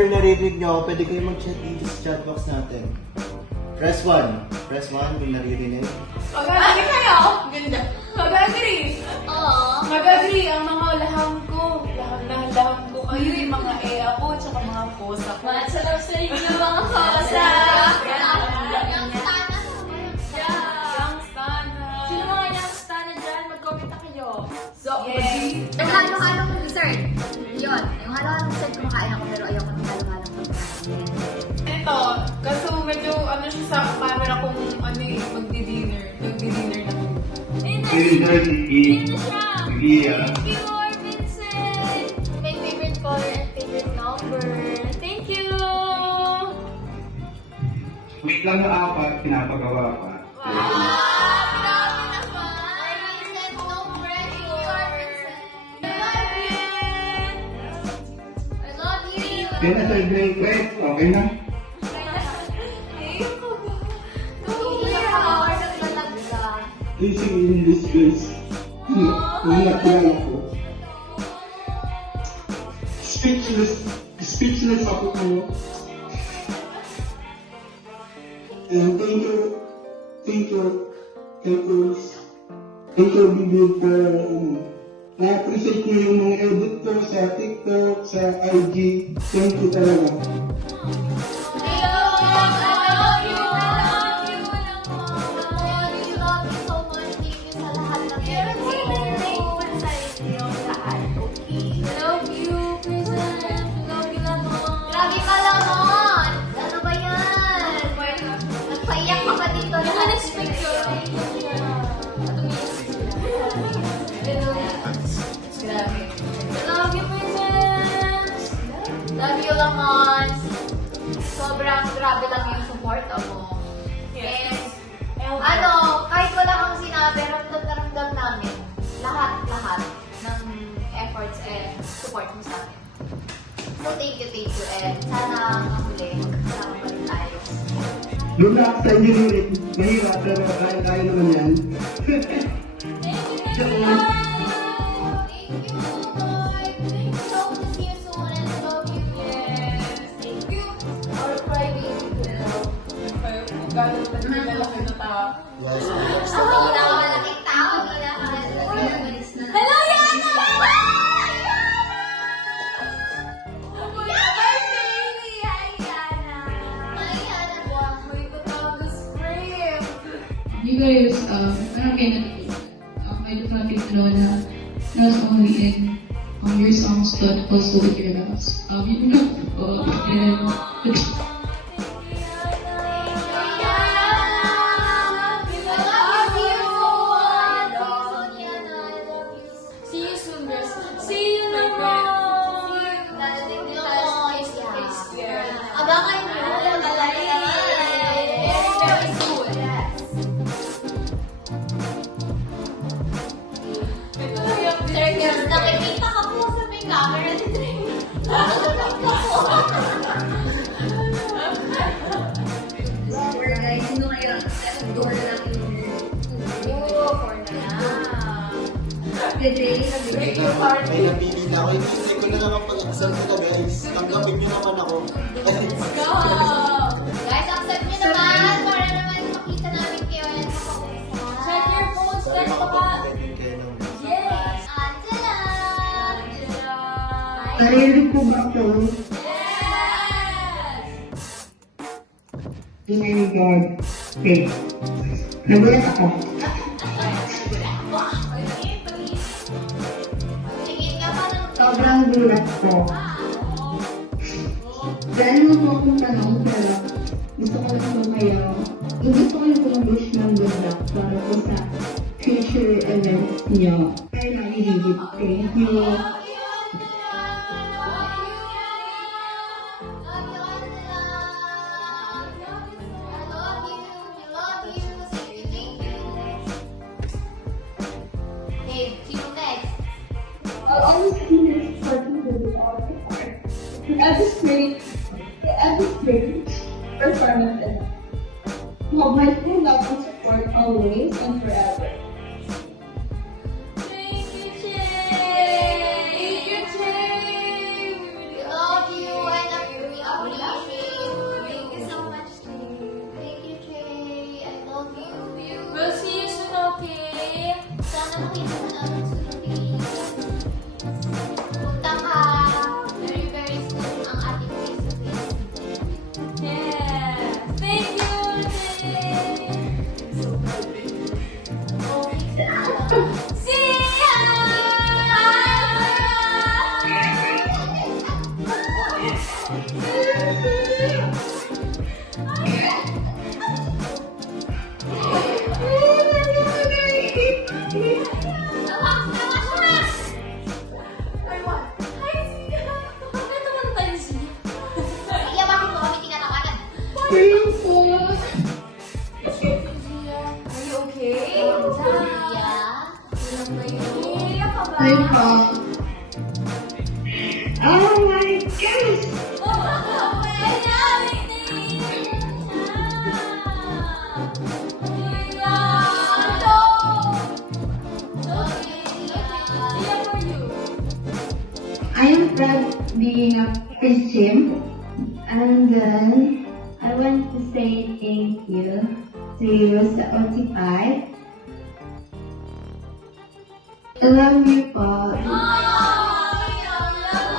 ever naririnig nyo ako, pwede kayo mag-chat dito sa chat box natin. Press 1. Press 1 kung naririnig. Mag-agree kayo? Ganda. Mag-agree. Oo. Mag-agree ang mga laham ko. Laham ko kayo, yung mga ko, tsaka mga kosa ko. Masarap sa inyo mga kosa. Yung stana. Yung stana. Sino mga yung stana dyan? Mag-comment na kayo. So, Yes. Yung halo-halong dessert. Yun. Yung halo-halong dessert kumakain ako pero ayoko ng halo-halong pagkain. ito, kaso medyo ano siya sa camera kung ano eh, magdi-dinner. Magdi-dinner na. Ayun na siya. Yeah. Thank you, Vincent. My favorite color and favorite number. Thank you. Wait lang na apat, pinapagawa pa. Wow! Grabe naman! Vincent, no pressure! I love you! I love you! Kaya sa break, wait, okay na? Easy English guys. Ingat lang ako. Speechless ako po. And thank you, Bibi, for na-appreciate niyo yung mga edit ko sa TikTok, sa IG. Thank you talaga. Love you, Lamont. Sobrang grabe lang yung support mo. And, kahit wala kang sinabi, ramdam na ramdam namin lahat ng efforts and support mo sa akin. So, thank you, and sana mahuli, magkasama pa rin tayo. Good luck sa inyo rin. Mahirap pero kaya naman yan. Thank you, Lord! Thank you, Lord! Thank you, hope to see you soon and love you. Yes. Thank you, our private girl. Galing pa din malaki na tao. Yes. Ang pinakamalaking tao, pinakamalaking. Hello, Yana! You guys, parang kayo natutulog. I just want you to know na not only in your songs but also with your loves. Yun lang po. And See you soon, girls. See you naman. Dadating din tayo sa next year. Abangan nyo. Very soon. Sir, girls, nakikita ka po sa may camera ni Trey. Sure guys, sino kaya ang door natin Today, May napili na ako. Hindi ko na lang ang pag-accept nila guys. Tanggapin nyo naman ako. Go! Guys, accept nyo naman para naman makita namin kayo and makakuha. Check your phones, guys, baka. Yes! Angela! Sarili ko ba ito? Yes! Oh my God. Okay. Nagulat ako. Tingin ka pa ng Sobrang gulat ko. Dahil mo po akong tanong, pero gusto ko lang sumayaw. Gusto ko yung pang-wish ng good luck para po sa future events niyo. Kaya nakihigit. Thank you. I'll always be here supporting you with all my heart. Every great performance and have my full love and support always and forever. Thank you, Jay! Thank you, Jay! We really love you and ang susunod. Punta ka very, very soon ang ating face-to-face. Yes! Thank you, Ate! See ya! Iya, bakit mo kami tinatawagan? Ayun po. Are you okay? Iya. Iiyak ka ba? Hi po. Oh my gosh! I am proud being a Christian, and then I want to say thank you to you sa OT5. I love you po.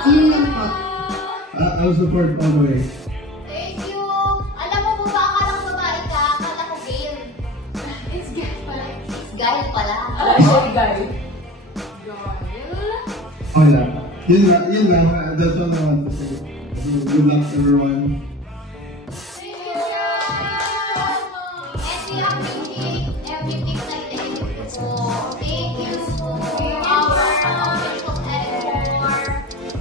Yun lang po. I'll support all the way. Thank you. Alam mo po ba, akala ko babae ka, akala ko gay. It's gay pala. It's gay pala. Wala. Yun lang. That's all I want to say. Good luck everyone. Thank you. And we appreciate everything na iniisip ko po. Thank you po. Our official editor.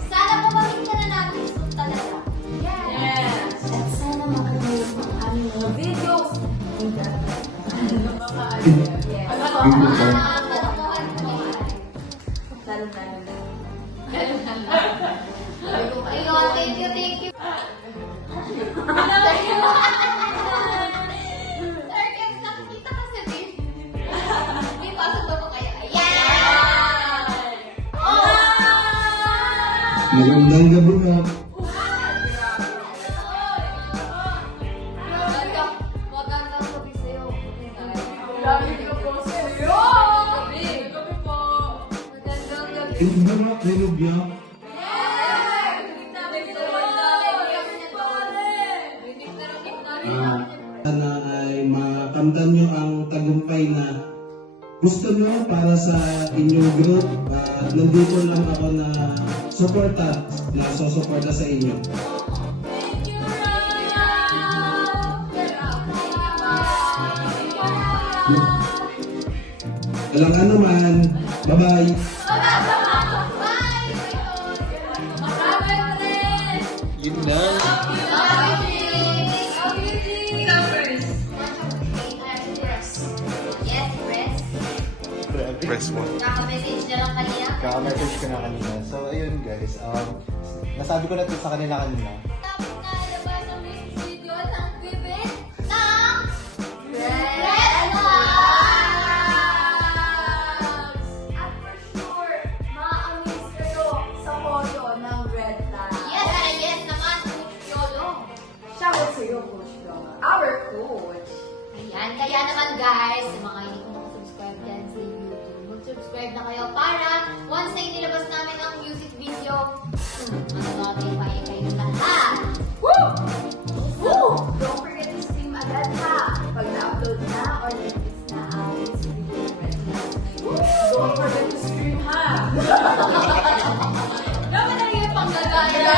Sana po makita na natin soon talaga. Yes! At sana makalimutan ang aming mga Videos! Ayun, thank you. Sir, Kev, nakikita ka sa video. May pasok ba po kayo? Ayan! Oh! Magandang gabi nga. Magandang gabi sa'yo. Lagi ka po sa'yo! Gabi po! Magandang gabi. Hindi nga, rinog niya. Sana ay makamtan nyo ang tagumpay na gusto nyo para sa inyong group. At nandito lang ako na susuporta sa inyo. Walang ano man. Bye-bye. Yun lang. Yes, press. Press 1. Naka-message na lang kanina. Kaka-message ko na kanina. So, ayun guys. Nasabi ko na ito sa kanila kanina. Tapos na labas ang music video ng bibit ng Red Labs! At for sure, ma-amaze kayo sa photo ng Red Labs. Yes naman, Coach Yolo. Shout out sa'yo, Coach Dong. Our coach. Ayan, kaya naman guys, sa mga hindi ko mag-subscribe dyan sa YouTube, mag-subscribe na kayo para once na inilabas namin ang music video, mag-notify kayo lahat. Woo! Woo! Don't forget to stream agad ha. Pag na-upload na or na-release na ang music video ng Red Labs na yun. Don't forget to stream ha. Dapat na yung panggagaya.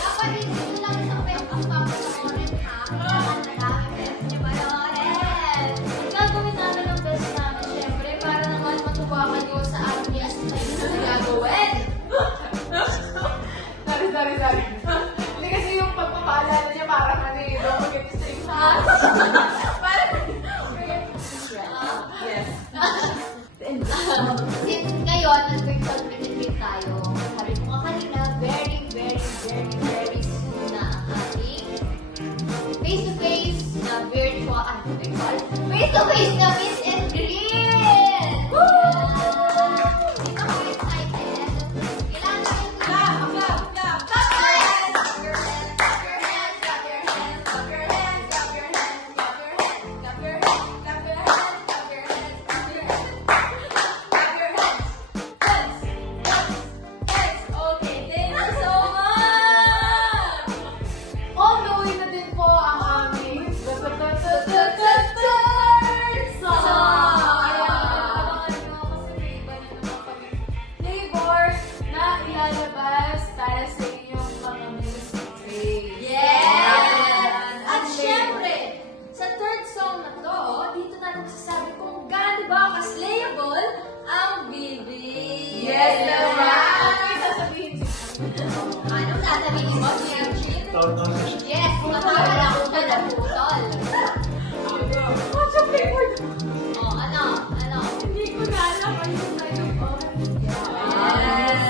Dapat hindi lang isang pesos papanoorin ha. Kailangan na namin best niyo panoorin. Gagawin namin ang best namin, syempre, para naman matuwa kayo sa aming exercise na gagawin. Sorry. Hindi kasi yung pagpapaalala niya parang ano eh, don't forget to stream ha. Parang, yes. Since ngayon, nag-virtual meeting tayo, sabi ko nga kanina, very, very, very, very soon na ang ating face-to-face na virtual, face-to-face na meet and greet! Ito ako excited. Kailangan tayo Clap, clap, clap. Clap your hands! Clap your hands! Clap your hands! Clap your hands! Clap your hands! Clap your hands! Clap your hands! Clap Minimum Eugene. Yes, matawag lang ako na putol. What's your favorite? Oh, ano? Hindi ko na alam ano yung side of us. Yes.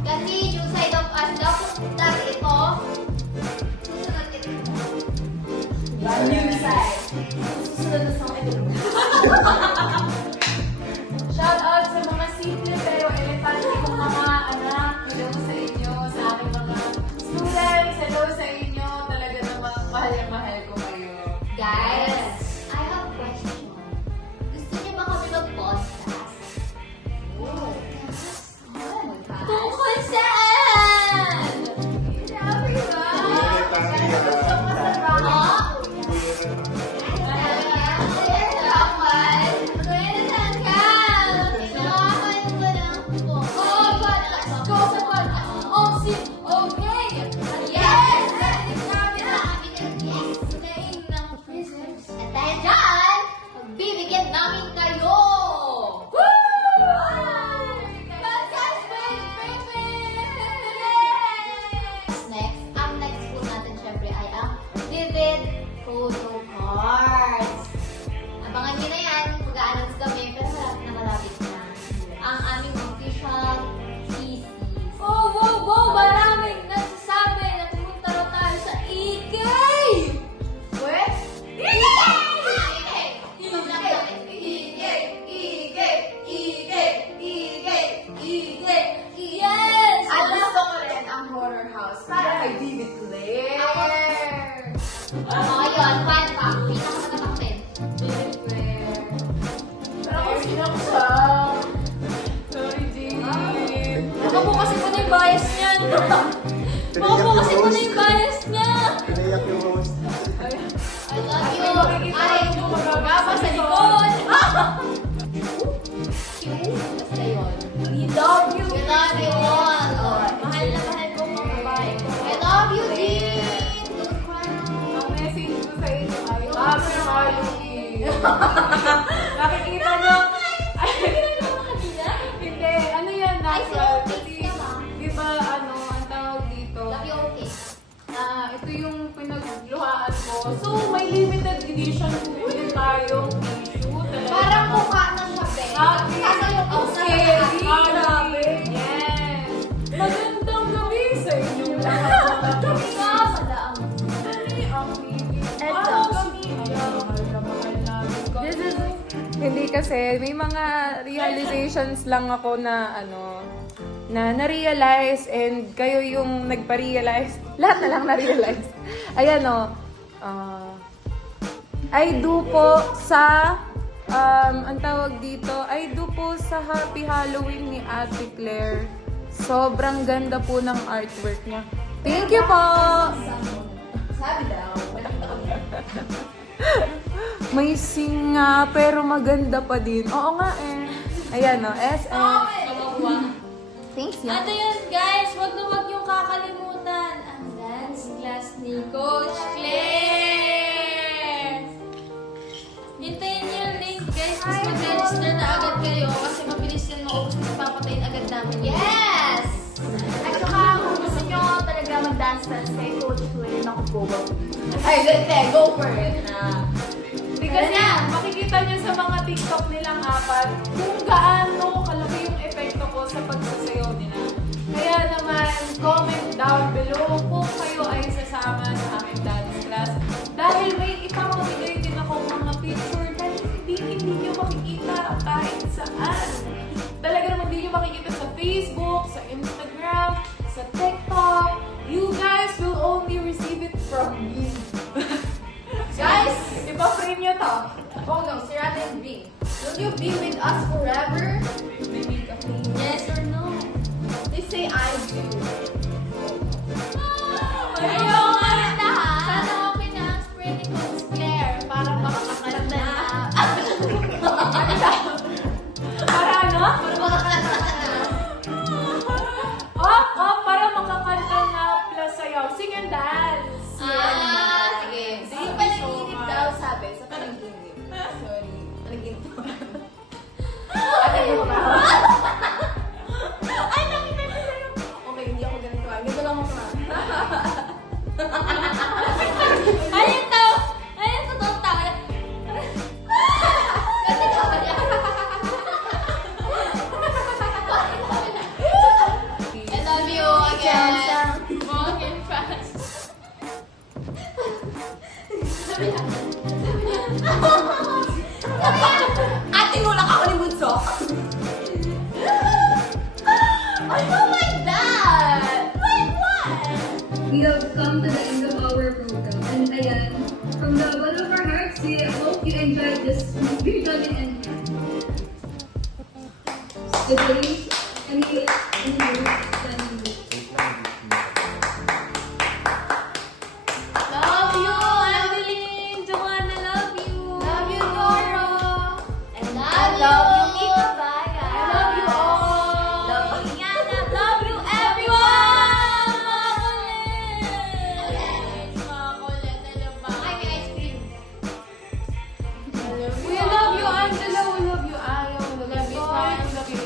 Kasi yung side of us daw, kung dati ito, susunod ito. New side. Susunod na sa ito. Shout out sa mga simple pero elepante kong mga anak. Hello sa inyo, sa aking mga students. Hello sa inyo. Talaga namang mahal na mahal ko kayo. Guys, I have a question. Gusto niyo ba kami mag-podcast? Tungkol saan? Sabi ba? Gusto mo sa drama? Photo cards. Abangan nyo na yan. Mag-a-announce kami, pero malapit na. Ang aming official thesis. Oh, wow! Maraming nagsasabi na pumunta raw tayo sa EK! Weh? Yes! At gusto ko rin ang horror house para kay David Clare. Oh, yun. Fun fact. Pinakamatapaktin. David Clare. Pero kung sino ko siya? Sorry, David. Nakabukasin ko na yung bias niyan. Nakabukasin ko na yung bias niya. Pinayak yung host. I love Ay, you. makikita Ay, ko yung magagapa sa likod. basta yun. We love you. We love you all. Oh, Mahal na mahal ko mga babae ko. I love you, Dean. Don't cry. Ang message ko sa inyo ay Happy Halloween. Nakikita nyo? Ay, hindi. Ano yan? Natural. Ay, so, Kasi, fix ka ba? di ba, ano, ang tawag dito? Love you, okay. Ito yung pinagluhaan ko. So, may limited edition po din tayong tissue. Talaga. Parang mukha na siya, be. Happy. Kasi yung Ang isa scary. na Grabe. Yes. Magandang gabi sa inyong lahat. Kami nga pala ang Kami ang Eto. kami ang mahal na mahal namin kayo. Hindi kasi, may mga realizations lang ako na na na-realize and kayo yung nagpa-realize. Lahat na lang na-realize. Ayan I do po sa ang tawag dito, I do po sa Happy Halloween ni Ate Claire. Sobrang ganda po ng artwork niya. Thank you po! Sabi daw. May singa, pero maganda pa din. Oo nga eh. Ayan SM. Thanks ya. Ano yun guys, wag yung kakalimutan ang dance class ni Coach Claire. Hintayin niyo yung link guys, tapos mag-register na agad kayo kasi mabilis yan maubos kasi papatayin agad namin. Yes! At saka kung gusto nyo talaga mag-dance class kay Coach Claire, naku, go. Ay, go for it na. Hindi kasi makikita niyo sa mga TikTok nilang apat kung gaano kalaki yung epekto ko sa pagsasayaw nila. Kaya naman, comment down below kung kayo ay sasama sa aking dance class. Dahil may ipapamigay din ako mga picture na hindi nyo makikita kahit saan. Talaga naman hindi nyo makikita sa Facebook, sa Instagram, sa TikTok. You guys will only receive it from me. Guys, ipa-frame nyo to. oh no, si Ratten B. Will you be with us forever? Maybe ka Yes or no? They say I do. Ayaw nga na ha! Sana okay na ang spray ni Coach Claire para makakanta na. Para ano? Para makakanta na. Para makakanta na plus sayaw. Sing and dance. Sige. Thank Sa you panaginip so daw much. sabi. Sa panaginip. Sorry. Panaginip. Ay, nakita ko sa'yo. Okay, hindi ako ganito. Ganito lang ako. Ayun to! Ayun to, totoong tao. Kasi tama niya. I love you again. Walking fast. Ate mo lang ako ni Bunso. I don't like that. Like what? We have come to the end of our program. And ayan, from the bottom of our hearts, we hope you enjoyed this virtual meet and greet. Today, any Love you, Evelyn! Joanna, love you! Love you, Doro. I love you, Ika Baga. I love you all! Love you, Yana. Love you, everyone! Makulit! Makulit, alam ba? Ay, may ice cream. We love you, Angela. We love you, Aya. We love you, Toy. We love you,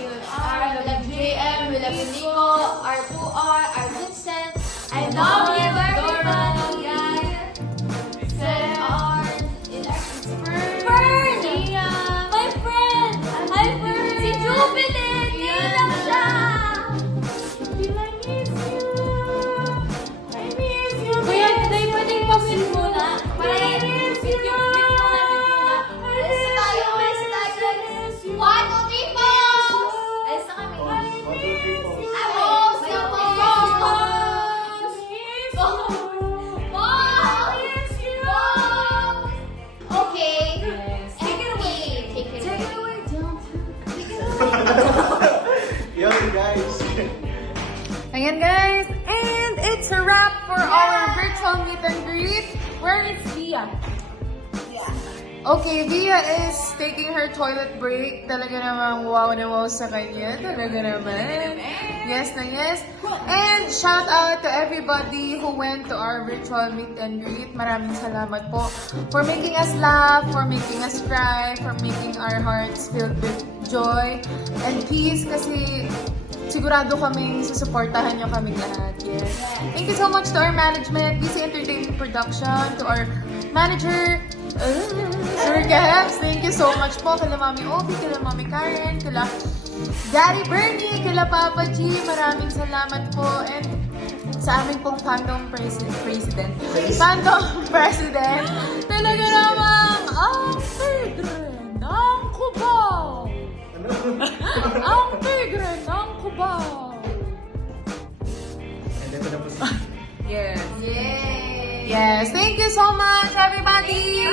We love JM, we love you, Nico, R2R, our Vincent. I love love you, you, everybody. Send ours in our Fern! Tia! My friend! Hi, friend! Si Jubilin! Ngayon lang siya! I miss you. I miss you. Kuya, Day, pwedeng pasin muna. Para Video clip muna. Alis na tayo, alis na tayo. 1, 2, 3, pose! Alis na kami. Pose! Okay. Take it away. Take it away. Yun guys. Ayan guys, and it's a wrap for our virtual meet and greet. Where is Via? Okay, Via is taking her toilet break. Talaga namang wow na wow sa kanya. Talaga naman. Yes na yes. And shout out to everybody who went to our virtual meet and greet. Maraming salamat po for making us laugh, for making us cry, for making our hearts filled with joy and peace kasi sigurado kaming susuportahan nyo kaming lahat. Yes. Thank you so much to our management, BC Entertainment Production, to our manager, Sir Gabs. Thank you so much po kila Mami Obi, kila Mami Karen, kila Daddy Bernie, kila Papa G. Maraming salamat po. And sa aming pong fandom president. Fandom president. Talaga namang ang tigre ng Cubao. Ang tigre ng Cubao. And ito na po si Yes. Yay! Yes. Thank you so much, everybody.